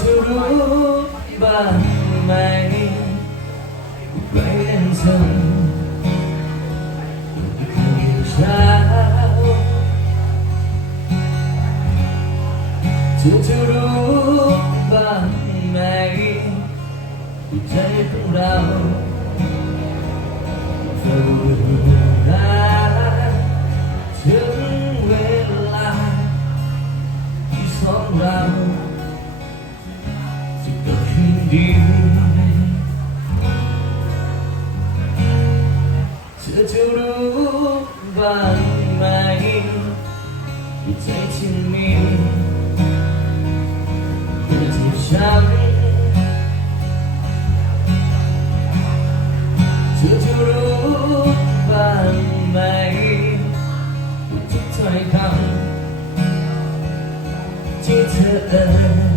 จะรู้บ้างไหมไม่เล่นเธอเช้าเธอจะรู้บ้างไหมใจของเราเฝ้าดูแล จะเกิดขึ้นดีเธอจะรู้บ้างไหมว่าใจที่มีเป็นที่ฉันเธอจะรู้บ้างไหมว่าทุกถ้อยคำที่เธอเอ่ย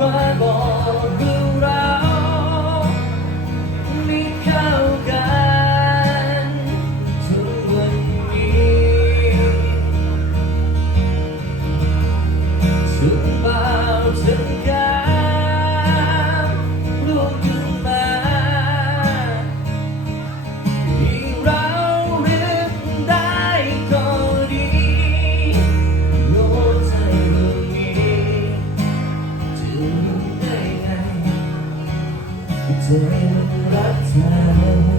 ม รู้ได้ไงใจมันรักเธอ